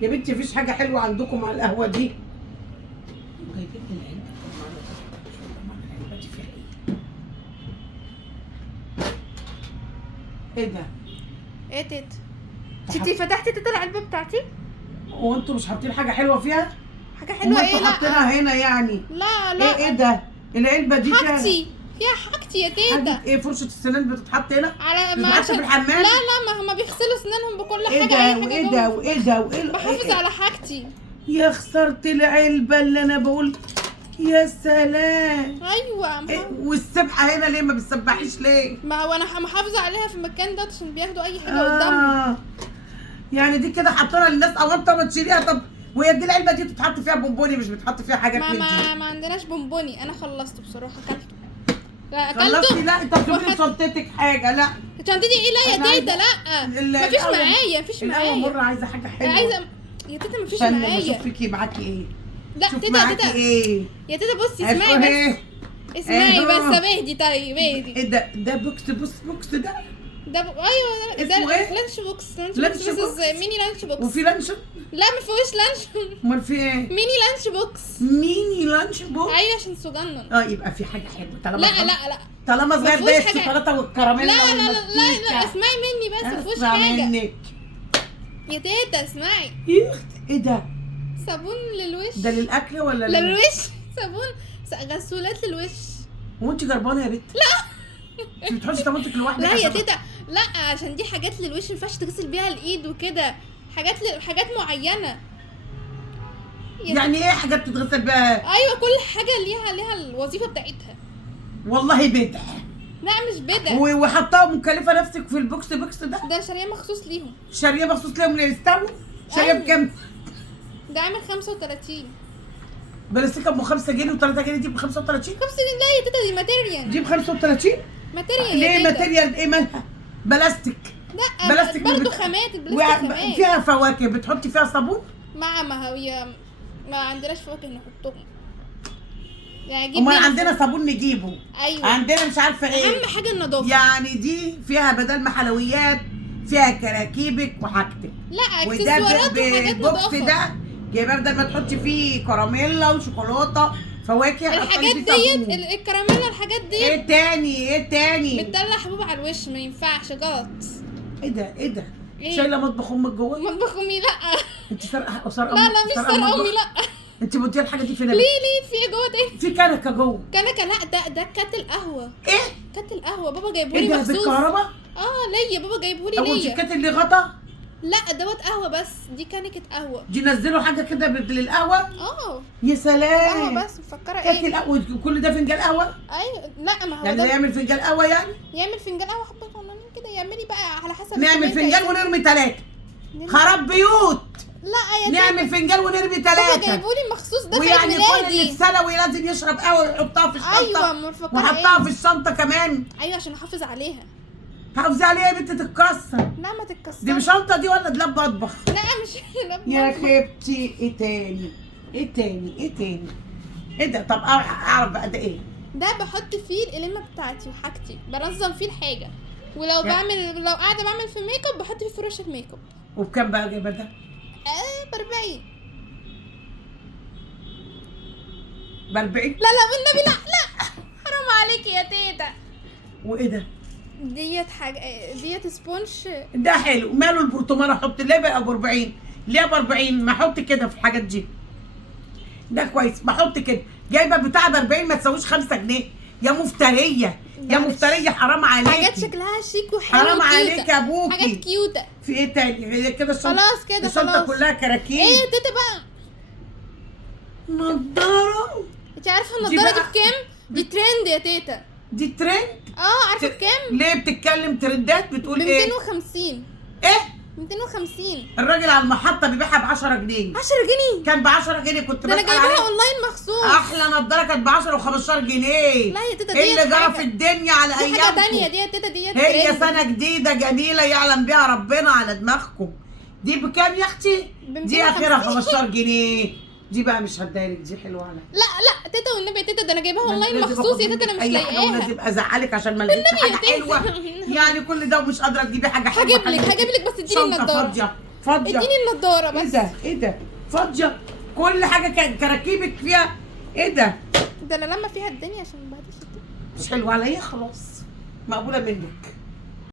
يا بنتي مفيش حاجه حلوه عندكم على القهوه دي. جايبين لي العلبه. العلبه دي فيها ايه؟ ايه ده؟ ايه تيتا؟ انتي فتحتي تيتا العلبه بتاعتي؟ هو انتوا مش حاطين حاجه حلوه فيها؟ حاجه حلوه ايه؟ انتوا حاطينها هنا يعني؟ لا لا ايه ده؟ العلبه دي فيها فيها حاجتي يا تيتا. حاجه ايه؟ فرشه السنان بتتحط هنا؟ على بتتحط في الحمام؟ لا لا، ما هم بيغسلوا اسنانهم بكل ايه حاجه. ده اي حاجه وايه ده وايه ده وايه بحافظ على حاجتي. يا خسارة العلبة اللي أنا بقول. يا سلام. ايوه إيه والسبحة هنا ليه؟ ما بتسبحيش ليه؟ ما هو انا محافظه عليها في المكان ده عشان بياخدوا اي حاجه قدامهم. يعني دي كده حاطينها للناس او انت ما تشيليها؟ طب وهي دي العلبه دي تتحط فيها بونبوني مش بتحط فيها حاجات من دي؟ ما عندناش بونبوني. انا خلصته بصراحه، اكلته. لا خلصتي؟ لا انت بتجيبي لي شنطتك حاجه. لا شنطتي ايه؟ لا يا تيتا لا، مفيش معايا مفيش معايا. القهوه مره عايزه حاجه حلوه. عايزه يا تيتا مفيش استنى معايا. اشوف فيكي معاكي ايه. لا شوف تيتا معاكي ايه يا تيتا بصي عارفة اسمعي ايه؟ بس. اسمعي إيه؟ بس اهدي. طيب اهدي. ايه ده بوكس بوكس ده؟ ايوه ده اسمه ايه؟ لانش بوكس. لانش بس بوكس؟ ميني لانش بوكس. وفي لانشون؟ لا ما فيهوش لانش. امال في ايه؟ ميني لانش بوكس. ميني لانش بوكس؟ ايوه عشان صغنن. يبقى في حاجه حلوه طالما لا لا لا طالما صغير مفيهوش زي حاجة. الشوكولاته والكراميل. لا لا لا لا لا اسمعي مني بس. مفيهوش اسمع حاجه منك. يا تيتا. اسمعي. ايه ده؟ صابون للوش. ده للاكل ولا للوش. صابون غسولات للوش. هو انت جربانه يا بنت؟ لا انت بتحطي صابونتك لوحدك؟ لا يا عشان- تيتا لا، عشان دي حاجات للوش، ما ينفعش تغسل بيها الايد وكده. حاجات معينه. يعني ايه حاجات تتغسل بيها؟ ايوه كل حاجه ليها الوظيفه بتاعتها. والله بدع. لا مش بدع. وحطاها مكلفه نفسك في البوكس ده شاريه مخصوص ليهم. شاريه مخصوص لهم يستووا؟ شاريه أيوة. بكام؟ ده عامل 35. بلاستيك ام 5 جنيه و3 جنيه دي ب 35؟ 5 جنيه؟ لا يا تيتا دي ماتيريال. دي ب 35؟ ماتيريال ليه يا تيتا. ماتيريال؟ ايه مالها؟ بلاستيك. لا بلاستيك برضه خامات. البلاستيك خامات. فيها فواكه بتحطي فيها صابون؟ ما هي ما عندناش فواكه نحطهم. يعني جيب امال لنا عندنا صابون نجيبه. ايوه عندنا مش عارفه ايه. اهم حاجه النظافه. يعني دي فيها بدل ما حلويات، فيها كراكيبك وحاجتك. لا وده اكسسوارات وحاجات البوكس نظافه. ده جايباه بدل ما تحطي فيه كراميلا وشوكولاته فواكه حطي الحاجات فيه ديت صابون. الكراميل الحاجات ديت ايه تاني؟ ايه تاني؟ بتدلع حبوب على الوش. ما ينفعش غلط. ايه ده؟ ايه ده؟ إيه؟ شايله مطبخ امك جوه؟ مطبخ امي لا. انت سارقه لا لا مش سارقه امي. لا انت موديه الحاجه دي فين؟ ليه في ايه جوه تاني؟ في كنكه جوه. كنكه؟ لا ده كاتل قهوه. ايه؟ كاتل قهوه بابا جايبهولي ايه ده مخصوص. بالكهرباء؟ ليا بابا جايبهولي او ليا. الشيكات اللي غطا؟ لا دوت قهوه بس. دي كنكه قهوه. دي نزلوا حاجه كده للقهوه؟ يا قهوه سلام. بس مفكره كاكل ايه؟ قهوه كل ده فنجان قهوه؟ ايوه لا ما هو يعني ده يعمل فنجان قهوه يعني؟ يعمل فنجان قهوه حبه صغننين كده. يعملي بقى على حسب نعمل الكمية فنجان بتاعتها. ونرمي 3. خراب بيوت. لا يا نعمل فنجان ونرمي بابا 3. جايبهولي مخصوص. ده في ويعني عيد كل اللي ميلادي. في ثانوي لازم يشرب قهوه ويحطها في الشنطه. ايوه ما مفكره وحطها ايه؟ في الشنطه كمان. ايوه عشان احافظ عليها. حافظي عليها يا بنت تتكسر. لا ما تتكسرش. دي مش شنطه دي ولا دولاب مطبخ؟ لا مش لا يا خيبتي. ايه تاني؟ ايه تاني؟ ايه تاني؟ ايه ده؟ طب اعرف بقى ده ايه؟ ده بحط فيه القلمه بتاعتي وحاجتي. بنظم فيه الحاجه. ولو لو قاعده بعمل في ميك اب بحط فيه فروش الميك اب. وبكام بقى جايبه ده؟ ب 40. ب 40؟ لا والنبي لا حرام عليكي يا تيتا. وايه ده؟ ديت حاجه ديت سبونج. ده حلو. ماله البرطمان احط ليه بقى ب 40؟ ليه ب 40؟ ما احط كده في الحاجات دي. ده كويس بحط كده. جايبه بتاع ب 40 ما تساويش 5 جنيه. يا مفتريه يا مفتريه حرام عليكي. حاجات شكلها شيك وحلو. حرام عليك يا ابوكي. حاجات كيوته. في ايه تاني؟ هي كده الشنطه. خلاص كده الشنطه خلاص. كلها كراكيب. ايه يا تيتا بقى؟ نضاره. انت عارفه دي النضاره دي بقى- بكام؟ دي ترند يا تيتا. دي ترند؟ عارفه بكام؟ ليه بتتكلم ترندات؟ بتقول ب ايه؟ 250. ايه؟ 250. الراجل على المحطه بيبيعها ب 10 جنيه. 10 جنيه؟ كان ب 10 جنيه كنت ده انا بسأل جايباها عليه. اونلاين مخصوص. احلى نضاره كانت ب 10 و15 جنيه. لا يا تيتا ايه ديت اللي جرى حاجة. في الدنيا على دي ايامكم؟ حاجه تانية. دي يا تيتا ديت هي ترند. سنه جديده جميله يعلم بيها ربنا على دماغكم. دي بكام يا اختي؟ دي اخرها 15 جنيه. دي بقى مش هديلك. دي حلوه على لا تيتا والنبي يا تيتا ده انا جايباها اونلاين مخصوص يا تيتا. انا مش لاقياها. لازم ازعلك عشان ما لقيتش بالنبي يا حاجه تيتا. حلوه. يعني كل ده ومش قادره تجيبي حاجه حلوه. هجيب لك بس اديني شنطه النضاره. فاضيه فاضيه. اديني النضاره ايه بس. ده ايه ده فاضيه، كل حاجه كراكيبك فيها. ايه ده ده انا لما فيها الدنيا عشان ما بهدلش الدنيا. مش حلوه عليا، خلاص مقبوله منك.